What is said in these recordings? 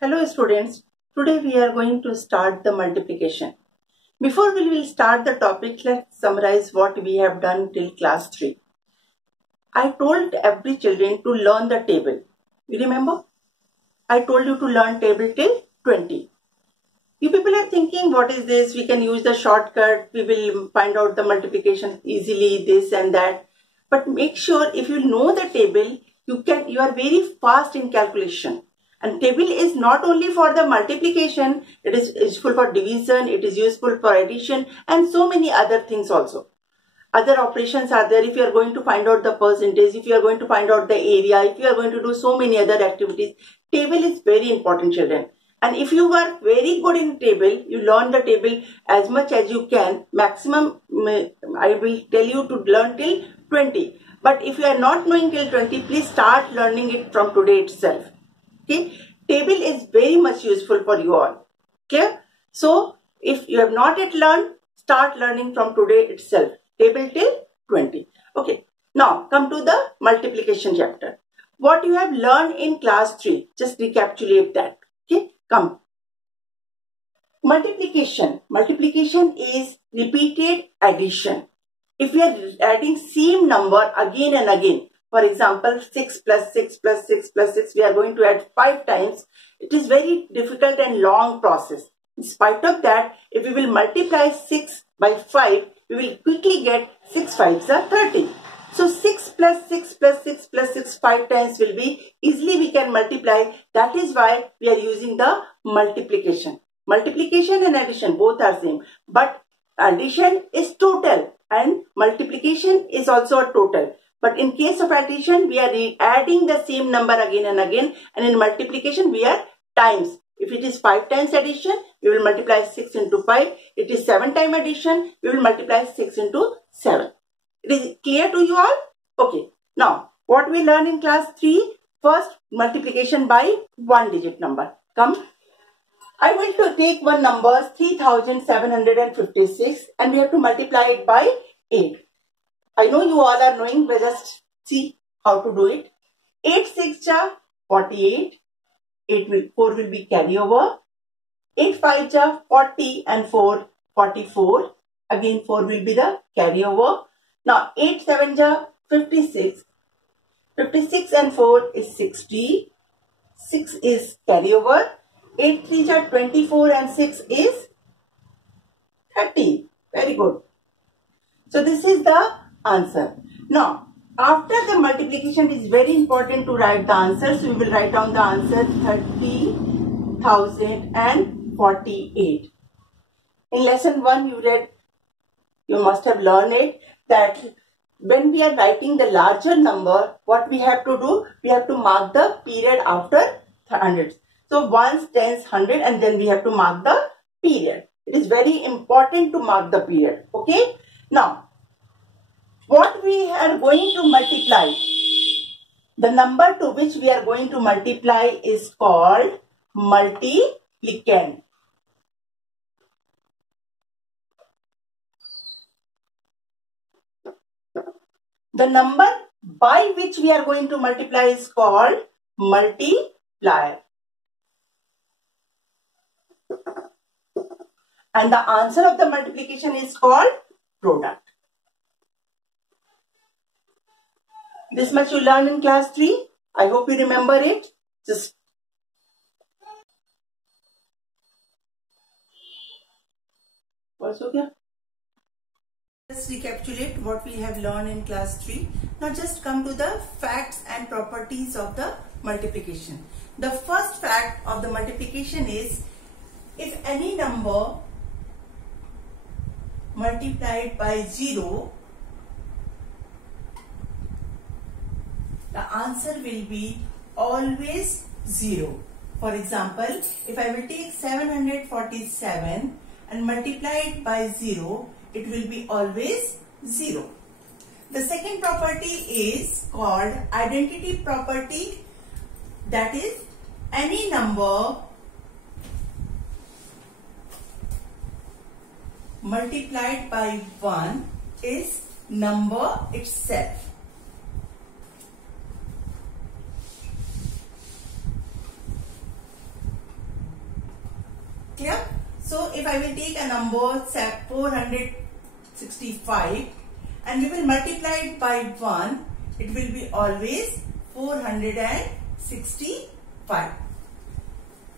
Hello students, today we are going to start the multiplication. Before we will start the topic, let's summarize what we have done till class 3. I told every children to learn the table. You remember? I told you to learn table till 20. You people are thinking, what is this? We can use the shortcut. We will find out the multiplication easily, this and that. But make sure if you know the table, you are very fast in calculation. And table is not only for the multiplication, it is useful for division, it is useful for addition and so many other things also. Other operations are there if you are going to find out the percentage, if you are going to find out the area, if you are going to do so many other activities. Table is very important, children. And if you are very good in table, you learn the table as much as you can. Maximum, I will tell you to learn till 20. But if you are not knowing till 20, please start learning it from today itself. Okay, table is very much useful for you all. Clear? So, if you have not yet learned, start learning from today itself. Table till 20. Okay, now come to the multiplication chapter. What you have learned in class 3, just recapitulate that. Okay, come. Multiplication. Multiplication is repeated addition. If we are adding same number again and again, for example, 6 plus 6 plus 6 plus 6, we are going to add 5 times. It is very difficult and long process. In spite of that, if we will multiply 6 by 5, we will quickly get 6 5s are 30. So 6 plus 6 plus 6 plus 6 5 times will be easily we can multiply. That is why we are using the multiplication. Multiplication and addition both are same. But addition is total and multiplication is also a total. But in case of addition, we are adding the same number again and again. And in multiplication, we are times. If it is 5 times addition, we will multiply 6 into 5. It is 7 times addition, we will multiply 6 into 7. It is clear to you all? Okay. Now, what we learn in class 3? First, multiplication by one digit number. Come. I want to take one number 3756 and we have to multiply it by 8. I know you all are knowing, but just see how to do it. 8 6 ja 48. 4 will be carry over. 8 5 ja 40 and 4 44. Again 4 will be the carry over. Now 8 7 ja 56. 56 and 4 is 60. 6 is carry over. 8 3 ja 24 and 6 is 30. Very good. So this is the answer. Now, after the multiplication, it is very important to write the answer. So, we will write down the answer 30,048. In lesson 1, you must have learned it, that when we are writing the larger number, what we have to do? We have to mark the period after hundreds. So, ones, tens, hundred, and then we have to mark the period. It is very important to mark the period. Okay? Now, what we are going to multiply, the number to which we are going to multiply is called multiplicand. The number by which we are going to multiply is called multiplier. And the answer of the multiplication is called product. This much you learned in class 3. I hope you remember it. Just what's okay? Let's recapitulate what we have learned in class 3. Now just come to the facts and properties of the multiplication. The first fact of the multiplication is, if any number multiplied by 0, the answer will be always 0. For example, if I will take 747 and multiply it by 0, it will be always 0. The second property is called identity property. That is, any number multiplied by 1 is number itself. So if I will take a number say 465 and we will multiply it by 1, it will be always 465.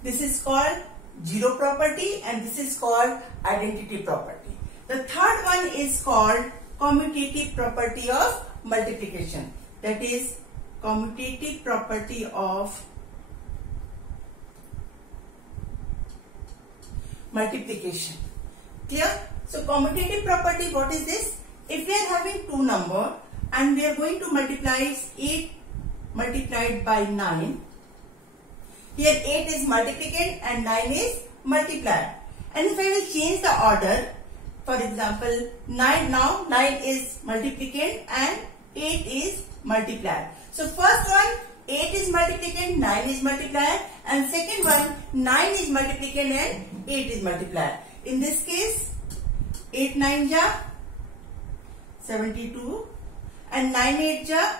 This is called zero property and this is called identity property. The third one is called commutative property of multiplication. That is commutative property of multiplication. Clear? So commutative property, what is this? If we are having two numbers and we are going to multiply 8 multiplied by 9. Here 8 is multiplicand and 9 is multiplier. And if I will change the order, for example 9 is multiplicand and 8 is multiplier. So first one 8 is multiplicand, 9 is multiplier, and second one 9 is multiplicand and 8 is multiplier. In this case 8 9 ja 72 and 9 8 ja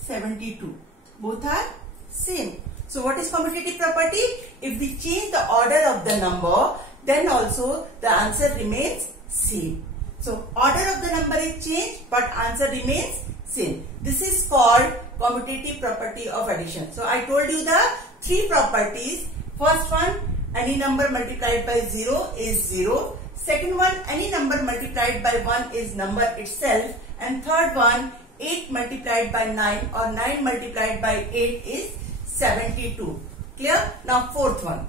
72. Both are same. So what is commutative property? If we change the order of the number, then also the answer remains same. So order of the number is changed but answer remains same. This is called commutative property of addition. So I told you the three properties. First one, any number multiplied by 0 is 0. Second one, any number multiplied by 1 is number itself. And third one, 8 multiplied by 9 or 9 multiplied by 8 is 72. Clear? Now fourth one.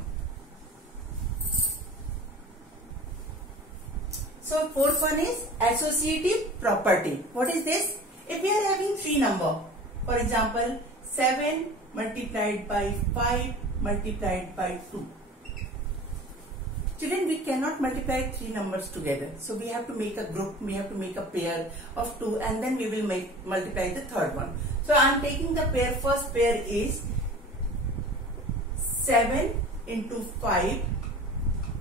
So fourth one is associative property. What is this? If we are having three number, for example 7 multiplied by 5 multiplied by 2. Children, we cannot multiply three numbers together. So we have to make a group, we have to make a pair of 2 and then we will multiply the third one. So I am taking the pair, first pair is 7 into 5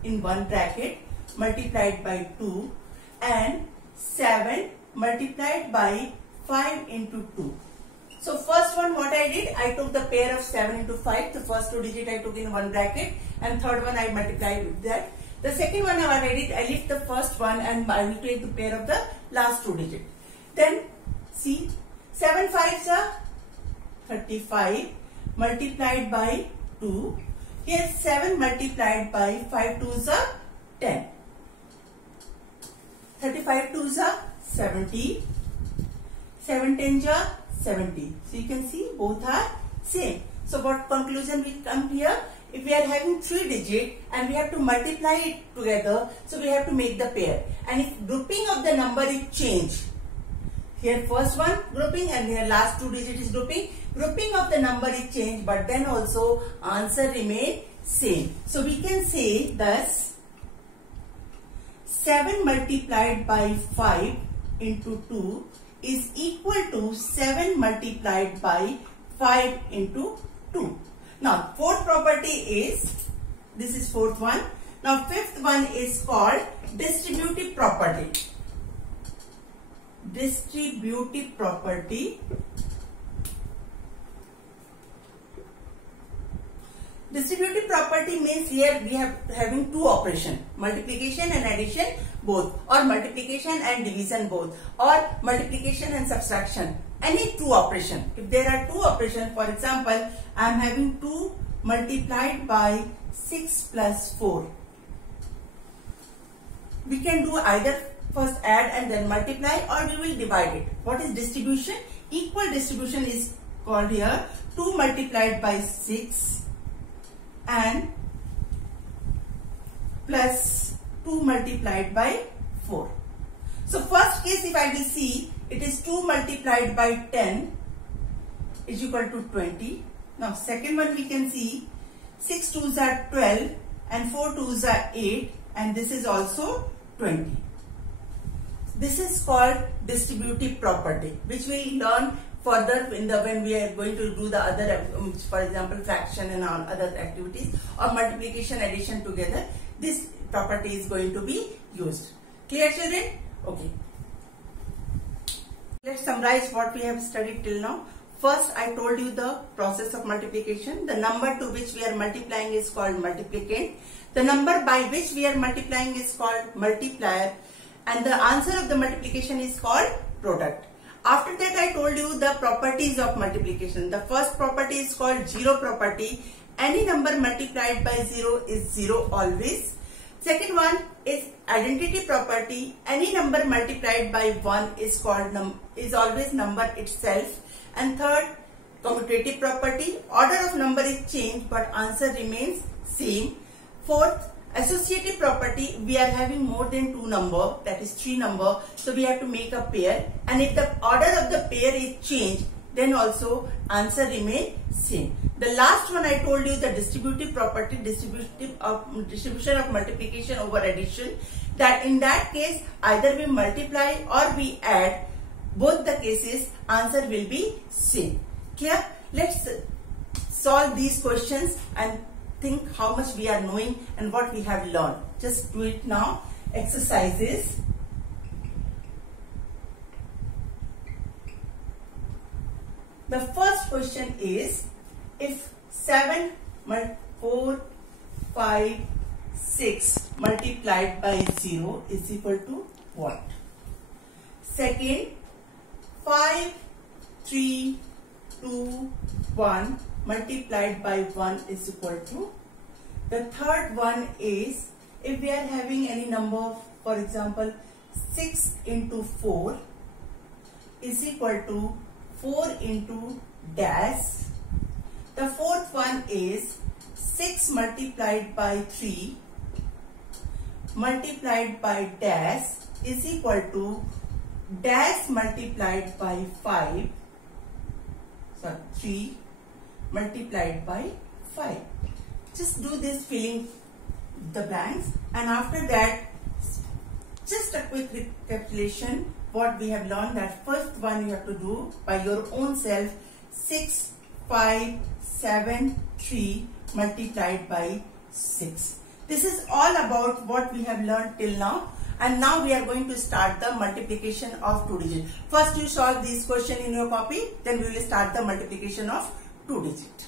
in one bracket multiplied by 2 and 7 multiplied by 5 into 2. So first one what I did, I took the pair of 7 into 5, the first two digit I took in one bracket and third one I multiplied with that. The second one what I did, I lift the first one and I will take the pair of the last two digit. Then see 7 5s are 35 multiplied by 2. Here 7 multiplied by 5 2s are 10. 35 2s are 70. 7 10s are 70. So you can see both are same. So what conclusion will come here? If we are having three digit and we have to multiply it together, so we have to make the pair. And if grouping of the number is changed, here first one grouping and here last two digit is grouping. Grouping of the number is changed, but then also answer remain same. So we can say thus 7 multiplied by 5 into 2 is equal to 7 multiplied by 5 into 2. Now fourth property is, this is fourth one. Now fifth one is called distributive property. Distributive property. Distributive property means here we have having two operation, multiplication and addition both, or multiplication and division both, or multiplication and subtraction, any two operation. If there are two operations, for example I am having 2 multiplied by 6 plus 4. We can do either first add and then multiply, or we will divide it. What is distribution? Equal distribution is called here 2 multiplied by 6 and plus 2 multiplied by 4. So first case if I will see, it is 2 multiplied by 10 is equal to 20. Now second one we can see 6 2s are 12 and 4 2s are 8 and this is also 20. This is called distributive property, which we will learn further in the when we are going to do the other, for example fraction and all other activities, or multiplication addition together. This property is going to be used. Clear children? Okay. Let's summarize what we have studied till now. First, I told you the process of multiplication. The number to which we are multiplying is called multiplicand. The number by which we are multiplying is called multiplier. And the answer of the multiplication is called product. After that, I told you the properties of multiplication. The first property is called zero property. Any number multiplied by 0 is 0 always. Second one is identity property. Any number multiplied by 1 is called is always number itself. And third, commutative property. Order of number is changed but answer remains same. Fourth, associative property. We are having more than 2 number, that is 3 number. So we have to make a pair. And if the order of the pair is changed, then also answer remain same. The last one I told you, the distributive property, distribution of multiplication over addition. That in that case, either we multiply or we add. Both the cases, answer will be same. Clear? Let's solve these questions and think how much we are knowing and what we have learned. Just do it now. Exercises. The first question is, if 7, 4, 5, 6 multiplied by 0 is equal to what? Second, 5, 3, 2, 1 multiplied by 1 is equal to. The third one is, if we are having any number, for example 6 into 4 is equal to 4 into dash. The fourth one is 6 multiplied by 3 multiplied by dash is equal to dash multiplied by 5, sorry, 3 multiplied by 5. Just do this filling the blanks, and after that just a quick recapitulation what we have learned. That first one you have to do by your own self, 6, 5, 7, 3 multiplied by 6. This is all about what we have learned till now. And now we are going to start the multiplication of 2 digits. First you solve this question in your copy, then we will start the multiplication of 2 digits.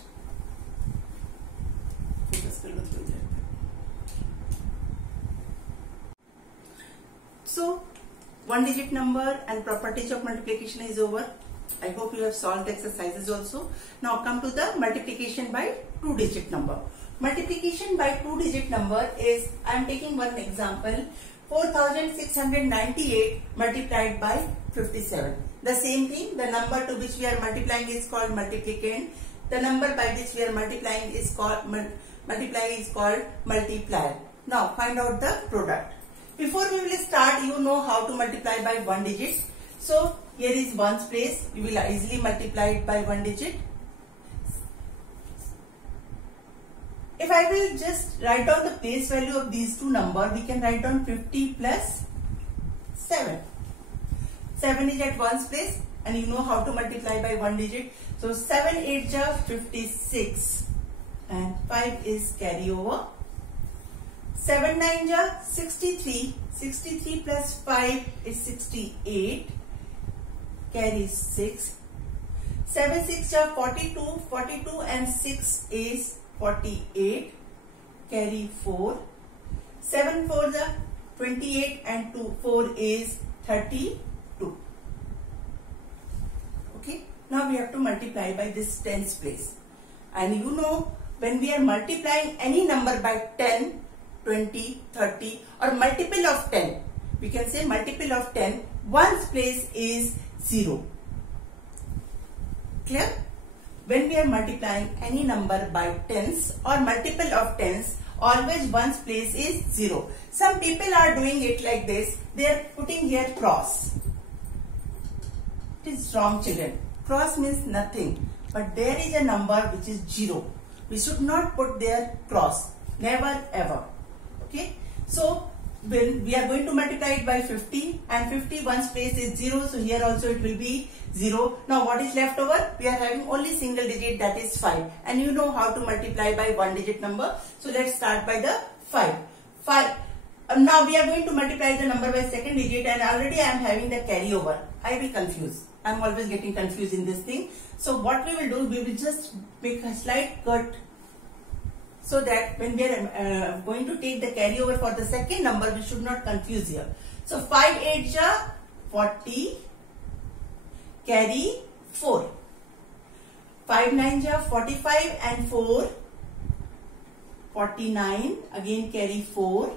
So 1 digit number and properties of multiplication is over. I hope you have solved the exercises also. Now come to the multiplication by 2 digit number. Multiplication by 2 digit number is, I am taking one example, 4698 multiplied by 57. The same thing, the number to which we are multiplying is called multiplicand. The number by which we are multiplying is called multiplier. Now find out the product. Before we will start, you know how to multiply by 1 digit. So here is 1's place. You will easily multiply it by 1 digit. If I will just write down the place value of these two numbers, we can write down 50 plus 7. 7 is at 1's place and you know how to multiply by 1 digit. So 7 8 ja 56 and 5 is carry over. 7 9 ja 63. 63 plus 5 is 68. Carry 6. 7 6 ja 42. 42 and 6 is 48, carry 4. 7 4 the 28 and 4 is 32. Okay, now we have to multiply by this tens place. And you know, when we are multiplying any number by 10, 20, 30 or multiple of 10, we can say multiple of 10, 1's place is 0. Clear? When we are multiplying any number by tens or multiple of tens, always 1's place is 0. Some people are doing it like this. They are putting here cross. It is wrong, children. Cross means nothing. But there is a number which is 0. We should not put there cross. Never ever. Okay. So when we are going to multiply it by 50 and 50 1's place is 0. So here also it will be 0. Now what is left over? We are having only single digit, that is 5. And you know how to multiply by 1 digit number. So let's start by the 5. 5. Now we are going to multiply the number by second digit and already I am having the carryover. I will confuse. I'm always getting confused in this thing. So what we will do, we will just make a slight cut so that when we are going to take the carryover for the second number, we should not confuse here. So 5 8 ja 40, carry 4. 5 9 ja 45 and 4, 49, again carry 4.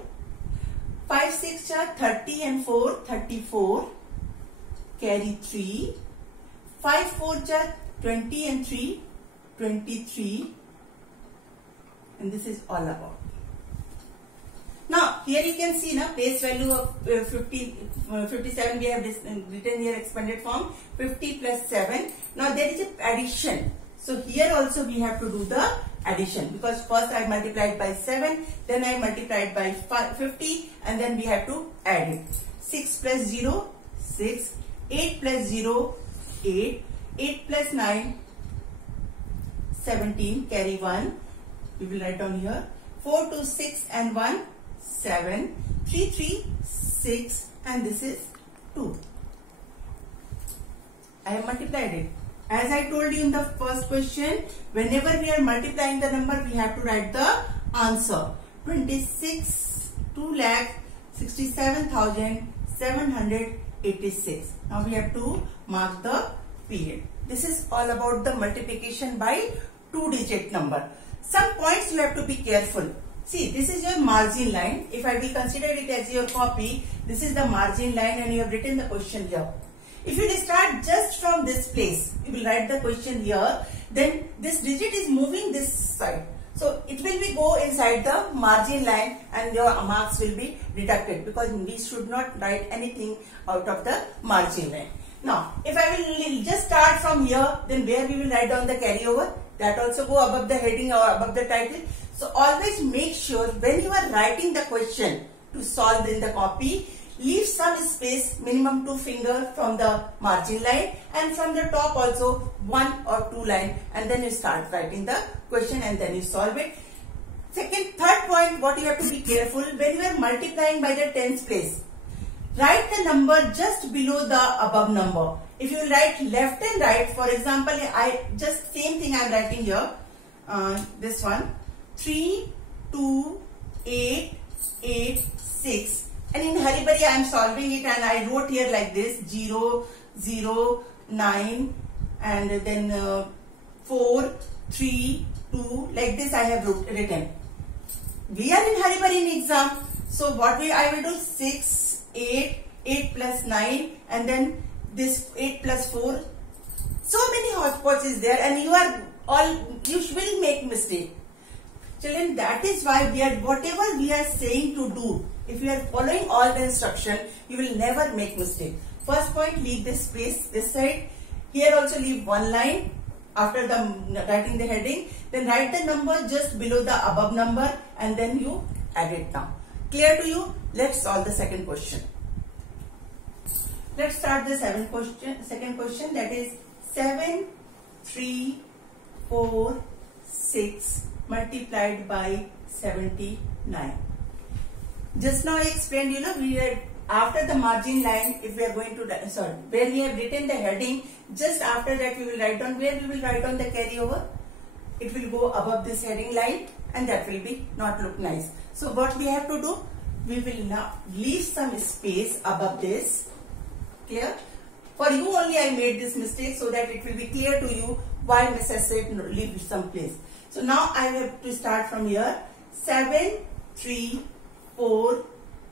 5 6 ja 30 and 4, 34, carry 3. 5 4 ja 20 and 3, 23, and this is all about. Now here you can see now place value of 57 we have written here expanded form, 50 plus 7. Now there is a addition. So here also we have to do the addition, because first I multiplied by 7, then I multiplied by 50, and then we have to add it. 6 plus 0, 6, 8 plus 0, 8, 8 plus 9, 17, carry 1, we will write down here. 4 2 6 and 1, 7, 3 3 6, and this is 2. I have multiplied it. As I told you in the first question, whenever we are multiplying the number, we have to write the answer. 2,667,786. Now we have to mark the period. This is all about the multiplication by 2-digit number. Some points you have to be careful. See, this is your margin line. If I will consider it as your copy, this is the margin line and you have written the question here. If you start just from this place, you will write the question here, then this digit is moving this side. So it will be go inside the margin line and your marks will be deducted, because we should not write anything out of the margin line. Now, if I will just start from here, then where we will write down the carryover, that also go above the heading or above the title. So always make sure when you are writing the question to solve in the copy, leave some space, minimum 2 fingers from the margin line, and from the top also 1 or 2 line, and then you start writing the question and then you solve it. Third point, what you have to be careful, when you are multiplying by the tens place, write the number just below the above number. If you write left and right, for example, I just same thing I am writing here, this one, 3, 2, 8, 8, 6. And in hurry I am solving it and I wrote here like this 0, 0, 9 and then 4, 3, 2, like this I have written. We are in hurry in exam. So what I will do 6, 8, 8 plus 9 and then this 8 plus 4. So many hodgepodge is there and you will make mistake. Children, that is why whatever we are saying to do, if you are following all the instruction, you will never make mistake. First point, leave this space this side. Here also leave one line after writing the heading. Then write the number just below the above number and then you add it down. Clear to you? Let's solve the second question. Let's start the second question, that is 7, 3, 4, 6 multiplied by 79. Just now I explained, we are after the margin line, if we are going to, where we have written the heading, just after that we will write down, where we will write down the carryover. It will go above this heading line and that will be not look nice. So what we have to do, we will now leave some space above this. Clear? For you only I made this mistake so that it will be clear to you why Mrs. said leave some place. So now I have to start from here. 7, 3, 4,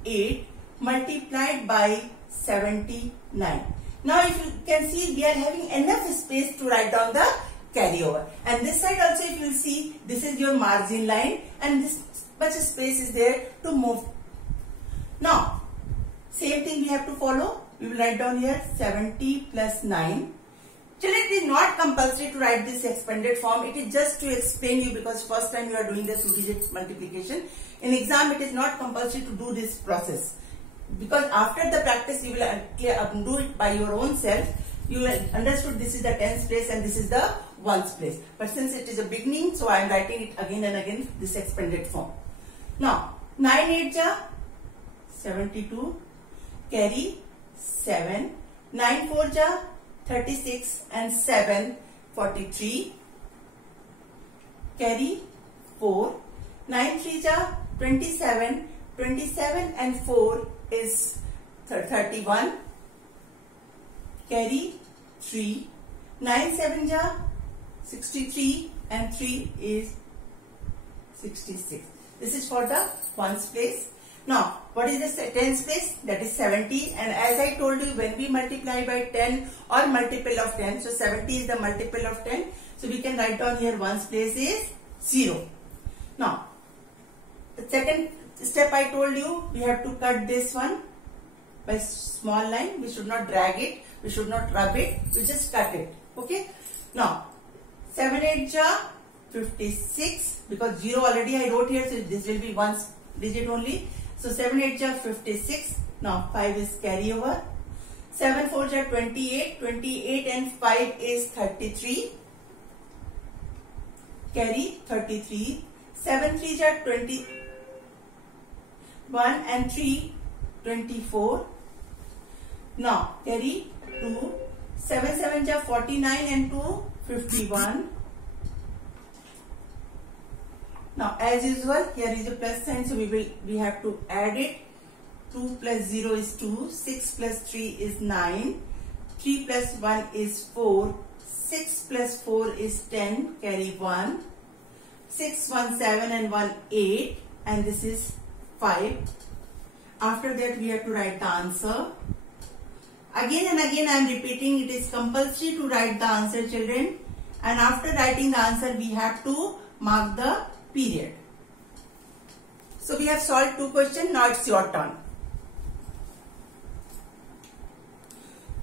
8 multiplied by 79. Now if you can see, we are having enough space to write down the carryover. And this side also if you will see, this is your margin line and this much space is there to move. Now, same thing we have to follow. We will write down here 70 plus 9. Children, it is not compulsory to write this expanded form. It is just to explain you, because first time you are doing the 2-digit multiplication. In exam, it is not compulsory to do this process. Because after the practice, you will do it by your own self. You will understood this is the tens place and this is the ones place. But since it is a beginning, so I am writing it again and again, this expanded form. Now, 9 8 ja 72, carry 7, 9 4 ja 36 and 7, 43. Carry 4. 9 3 ja 27. 27 and 4 is 31. Carry 3. 9 7 ja 63 and 3 is 66. This is for the ones place. Now, what is the tens place? That is 70. And as I told you, when we multiply by 10 or multiple of 10, so 70 is the multiple of 10. So we can write down here ones place is 0. Now, the second step I told you, we have to cut this one by small line. We should not drag it. We should not rub it. We just cut it. Okay. Now, 7 8 ja 56, because 0 already I wrote here, so this will be one digit only. So 7 8 ja 56. Now 5 is carry over. 7 4 ja 28. 28 and 5 is 33. Carry 33. 7 3 ja 21 and 3 24. Now carry 2. 7 7 ja 49 and 2 51. Now, as usual, here is a plus sign, so we have to add it. 2 plus 0 is 2. 6 plus 3 is 9. 3 plus 1 is 4. 6 plus 4 is 10. Carry 1. 6 1 7 and 1 8, and this is 5. After that, we have to write the answer. Again and again, I am repeating. It is compulsory to write the answer, children. And after writing the answer, we have to mark the period. So we have solved 2 questions. Now it's your turn.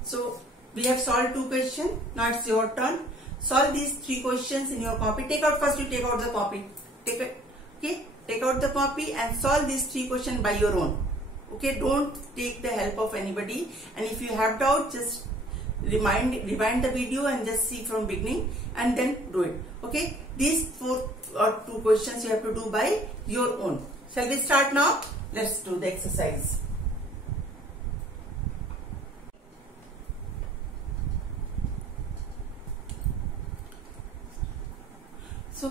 So we have solved 2 questions. Now it's your turn. Solve these 3 questions in your copy. Take out first. You take out the copy. Take it. Okay. Take out the copy and solve these 3 questions by your own. Okay. Don't take the help of anybody. And if you have doubt, just rewind the video and just see from beginning and then do it. Okay. These 4 or 2 questions you have to do by your own. Shall we start now? Let's do the exercise. So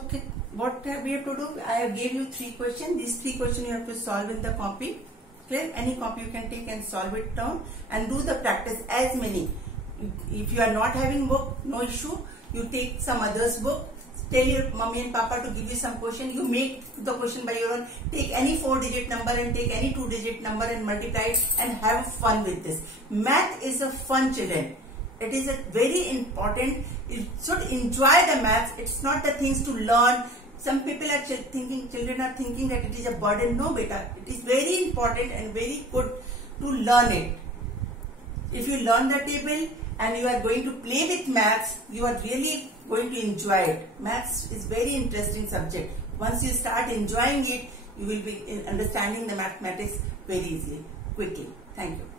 what we have to do? I have gave you 3 questions. These 3 questions you have to solve in the copy. Clear? Any copy you can take and solve it down and do the practice as many. If you are not having book, no issue. You take some others book. Tell your mommy and papa to give you some question. You make the question by your own. Take any 4-digit number and take any 2-digit number and multiply it and have fun with this. Math is a fun, children. It is a very important. You should enjoy the maths. It's not the things to learn. Some people are thinking, children are thinking that it is a burden. No, beta. It is very important and very good to learn it. If you learn the table and you are going to play with maths, you are really going to enjoy it. Maths is very interesting subject. Once you start enjoying it, you will be understanding the mathematics very easily, quickly. Thank you.